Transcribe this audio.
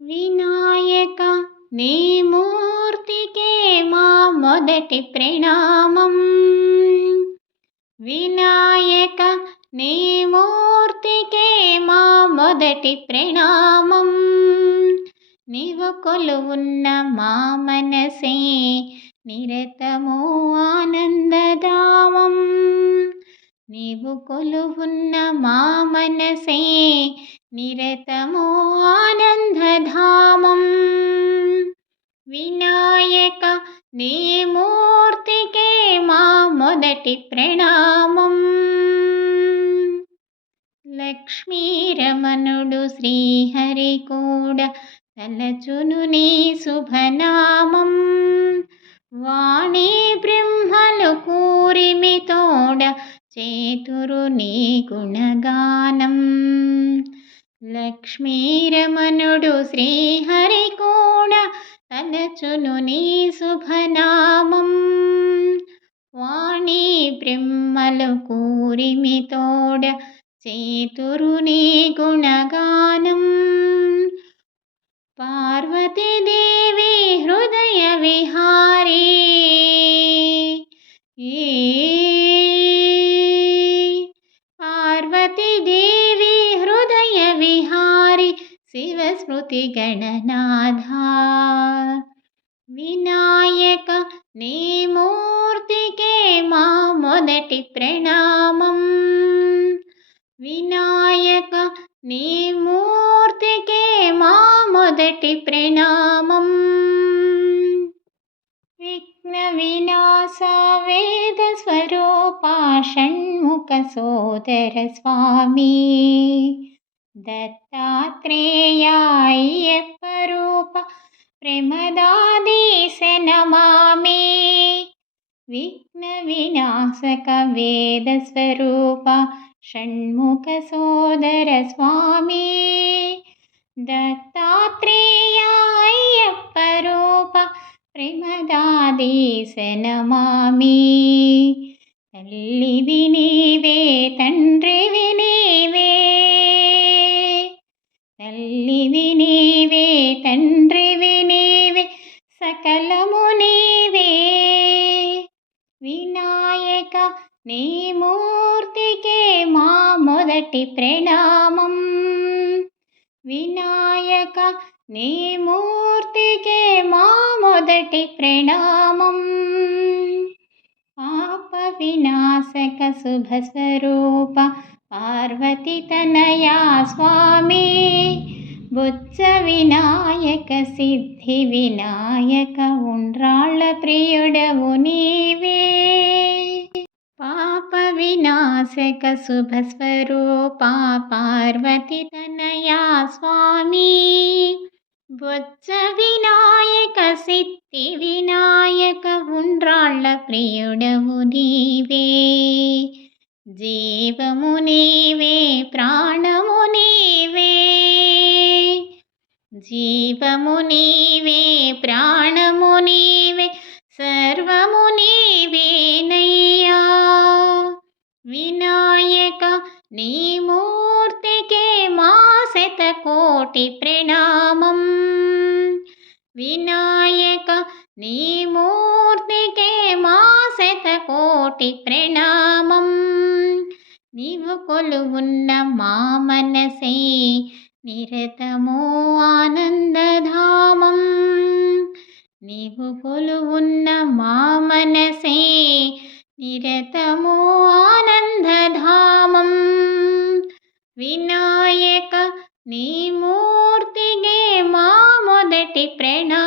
వినాయక నీ మూర్తికే మా మొదటి ప్రణామం. వినాయక నీ మూర్తికే మా మొదటి ప్రణామం. నీవు కొలువున్న మా మనసే నిరతము ఆనందధామం. నీవు కొలువున్న మా మనసే నిరతము ఆనందధామం. వినాయక నీ మూర్తికే మా మొదటి ప్రణామం. లక్ష్మీరమణుడు శ్రీహరి కూడా తలచును నీ శుభనామం. వాణి బ్రహ్మలు కూరిమి తోడ చేతురు నీ గుణగానం. లక్ష్మీరమణుడు శ్రీహరి కూడా తలచును నీ శుభనామం. వాణి బ్రహ్మలు కూరిమి తోడ చేతురు నీ గుణగానం. పార్వతీదేవి హృదయ విహారీ పార్వతీదేవి హృదయ విహారి శివస్మృతి గణనాథ. వినాయక నీ మూర్తికే మా మొదటి ప్రణామం. వినాయక నీ మూర్తికే మా మొదటి ప్రణామం. విఘ్న వినాశ వేద స్వరూప షణ్ముఖ సోదర స్వామి. దత్తాత్రేయ అయ్యప్ప రూప ప్రమదాధీశ నమామి. విఘ్న వినాశక వేద స్వరూప షణ్ముఖ సోదర స్వామి. దత్తాత్రేయ అయ్యప్ప రూప ప్రమదాధీశ నమామి. తల్లివి నీవే తండ్రివి నీవే. తల్లివి నీవే తండ్రివి నీవే సకలము నీవే. వినాయక నీ మూర్తికే మా మొదటి ప్రణామం. వినాయక నీ మూర్తికే మా మొదటి ప్రణామం. పాప వినాశక శుభ స్వరూప పార్వతి తనయా స్వామి. బుచ్చ వినాయక సిద్ధి వినాయక ఉండ్రాళ్ళ ప్రియుడవు నీవే. పాప వినాశక శుభ స్వరూప పార్వతి తనయా స్వామి. బుచ్చ వినాయక సిద్ధి వినాయక ఉండ్రాళ్ళ ప్రియుడవు నీవే. జీవము నీవే ప్రాణము నీవే. జీవము నీవే ప్రాణము నీవే సర్వము నీవేనయ్యా. వినాయక నీ మూర్తికే మా శతకోటి ప్రణామం. వినాయక నీ మూర్తికే మా శతకోటి ప్రణామం. నీవు కొలువున్న మా మనసే నిరతము ఆనందధామం. నీవు కొలువున్న మా మనసే నిరతము ఆనందధామం. వినాయక నీ మూర్తికే మా మొదటి ప్రణామం.